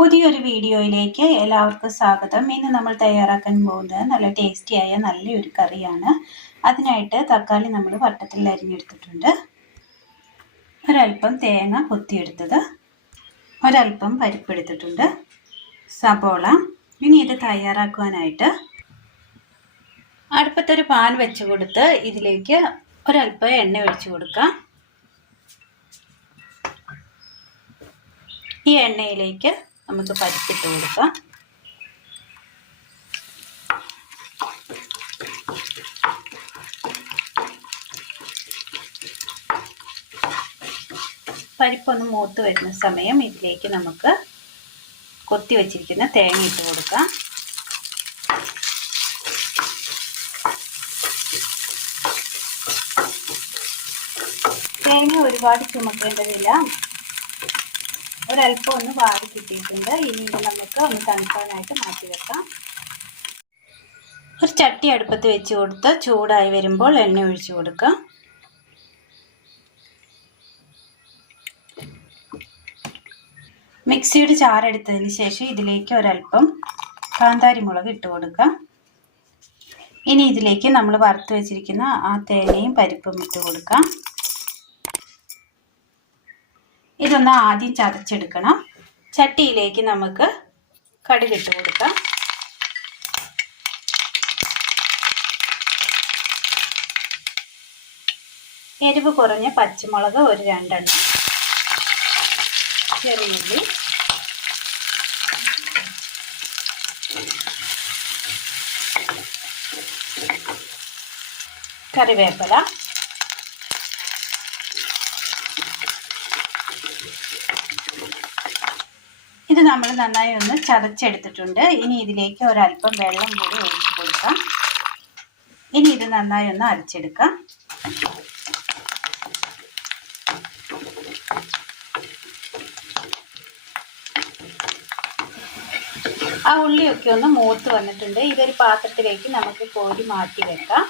പുതിയൊരു വീഡിയോയിലേക്ക് എല്ലാവർക്കും സ്വാഗതം. ഇന്ന് നമ്മൾ തയ്യാറാക്കാൻ പോകുന്നത് നല്ല ടേസ്റ്റിയായ നല്ലൊരു കറിയാണ്. അതിനായിട്ട് തക്കാളി നമ്മൾ വട്ടത്തിൽ അരിഞ്ഞെടുത്തിട്ടുണ്ട്, ഒരൽപ്പം തേങ്ങ കൊത്തിയെടുത്തത്, ഒരൽപ്പം പരിപ്പെടുത്തിട്ടുണ്ട്, സബോള. ഇനി ഇത് തയ്യാറാക്കുവാനായിട്ട് അടുപ്പത്തൊരു പാൻ വെച്ച് കൊടുത്ത് ഇതിലേക്ക് ഒരൽപ്പം എണ്ണ ഒഴിച്ചു കൊടുക്കാം. ഈ എണ്ണയിലേക്ക് നമുക്ക് പരിപ്പിട്ട് കൊടുക്കാം. പരിപ്പൊന്ന് മൂത്ത് വരുന്ന സമയം ഇതിലേക്ക് നമുക്ക് കൊത്തി വച്ചിരിക്കുന്ന തേങ്ങ ഇട്ട് കൊടുക്കാം. തേങ്ങ ഒരുപാട് ചുമക്കേണ്ടതില്ല, ഒരൽപ്പം ഒന്ന് വാടി കിട്ടിയിട്ടുണ്ട്. ഇനി ഇത് നമുക്ക് ഒന്ന് തണുക്കാനായിട്ട് മാറ്റി വെക്കാം. ഒരു ചട്ടി അടുപ്പത്ത് വെച്ച് കൊടുത്ത് ചൂടായി വരുമ്പോൾ എണ്ണ ഒഴിച്ചു കൊടുക്കാം. മിക്സിയുടെ ചാറെടുത്തതിന് ശേഷം ഇതിലേക്ക് ഒരൽപ്പം കാന്താരി മുളക് ഇട്ട് കൊടുക്കാം. ഇനി ഇതിലേക്ക് നമ്മൾ വറുത്ത് വെച്ചിരിക്കുന്ന ആ തേങ്ങയും പരിപ്പും ഇട്ട് കൊടുക്കാം. ഇതൊന്ന് ആദ്യം ചതച്ചെടുക്കണം. ചട്ടിയിലേക്ക് നമുക്ക് കടുക് ഇട്ട് കൊടുക്കാം. എരിവ് കുറഞ്ഞ പച്ചമുളക് ഒരു 2 എണ്ണം, ചെറിയുള്ളി, കറിവേപ്പില, ഇത് നമ്മൾ നന്നായി ഒന്ന് ചതച്ചെടുത്തിട്ടുണ്ട്. ഇനി ഇതിലേക്ക് ഒരൽപ്പം വെള്ളം കൂടി ഒഴിച്ചു കൊടുക്കാം. ഇനി ഇത് നന്നായി ഒന്ന് അരച്ചെടുക്കാം. ആ ഉള്ളിയൊക്കെ ഒന്ന് മൂത്ത് വന്നിട്ടുണ്ട്. ഇതൊരു പാത്രത്തിലേക്ക് നമുക്ക് കോരി മാറ്റി വെക്കാം.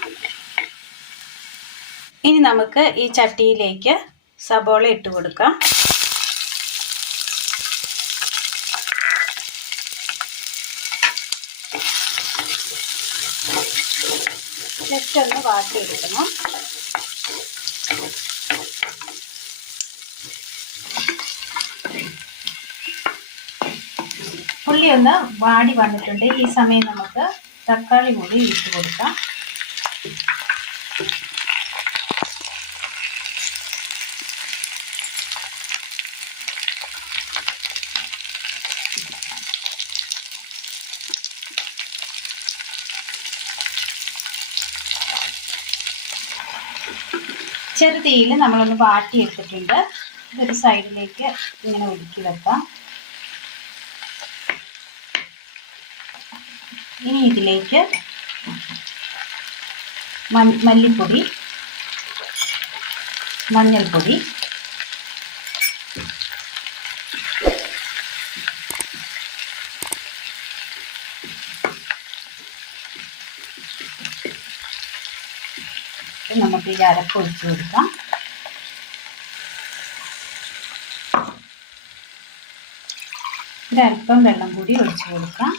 ഇനി നമുക്ക് ഈ ചട്ടിയിലേക്ക് സബോള ഇട്ട് കൊടുക്കാം. ജസ്റ്റ് ഒന്ന് വാട്ടിയെടുക്കണം. ഉള്ളി ഒന്ന് വാടി വന്നിട്ടുണ്ട്. ഈ സമയം നമുക്ക് തക്കാളി കൂടി ഇട്ട് കൊടുക്കാം. ചെറുതീയിൽ നമ്മളൊന്ന് വാട്ടിയെടുത്തിട്ടുണ്ട്. ഇതൊരു സൈഡിലേക്ക് ഇങ്ങനെ ഒതുക്കി വെക്കാം. ഇനി ഇതിലേക്ക് മല്ലിപ്പൊടി, മഞ്ഞൾപ്പൊടി, നമുക്ക് ഈ അരപ്പ് ഒഴിച്ചു കൊടുക്കാം. ഒരൽപ്പം വെള്ളം കൂടി ഒഴിച്ചു കൊടുക്കാം.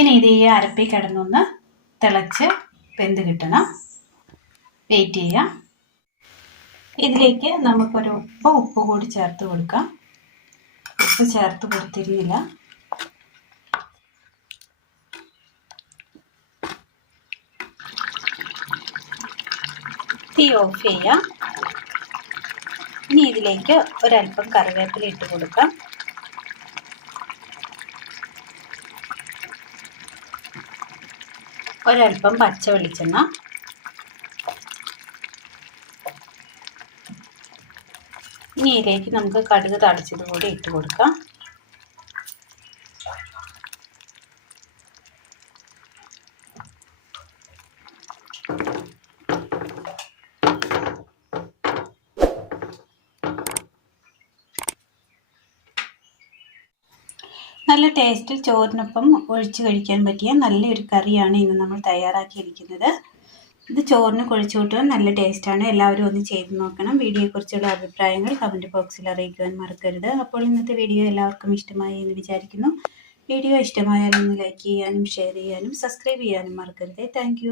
ഇനി ഇത് ഈ അരപ്പിൽ കിടന്നൊന്ന് തിളച്ച് വെന്ത് കിട്ടണം. വെയിറ്റ് ചെയ്യാം. ഇതിലേക്ക് നമുക്കൊരു ഉപ്പ് കൂടി ചേർത്ത് കൊടുക്കാം. ഉപ്പ് ചേർത്ത് കൊടുത്തിരുന്നില്ല. തീ ഓഫ് ചെയ്യാം. ഇനി ഇതിലേക്ക് ഒരൽപ്പം കറിവേപ്പില ഇട്ട് കൊടുക്കാം. ഒരൽപ്പം പച്ച വെളിച്ചെണ്ണ, ഇനി ഇതിലേക്ക് നമുക്ക് കടുക് തളിച്ചത് കൂടി ഇട്ട് കൊടുക്കാം. നല്ല ടേസ്റ്റിൽ ചോറിനൊപ്പം ഒഴിച്ച് കഴിക്കാൻ പറ്റിയ നല്ലൊരു കറിയാണ് ഇന്ന് നമ്മൾ തയ്യാറാക്കിയിരിക്കുന്നത്. ഇത് ചോറിന് കുഴച്ച് കൂട്ടാൻ നല്ല ടേസ്റ്റാണ്. എല്ലാവരും ഒന്ന് ചെയ്ത് നോക്കണം. വീഡിയോയെക്കുറിച്ചുള്ള അഭിപ്രായങ്ങൾ കമൻറ്റ് ബോക്സിൽ അറിയിക്കുവാൻ മറക്കരുത്. അപ്പോൾ ഇന്നത്തെ വീഡിയോ എല്ലാവർക്കും ഇഷ്ടമായി എന്ന് വിചാരിക്കുന്നു. വീഡിയോ ഇഷ്ടമായാൽ ഒന്ന് ലൈക്ക് ചെയ്യാനും ഷെയർ ചെയ്യാനും സബ്സ്ക്രൈബ് ചെയ്യാനും മറക്കരുത്. താങ്ക്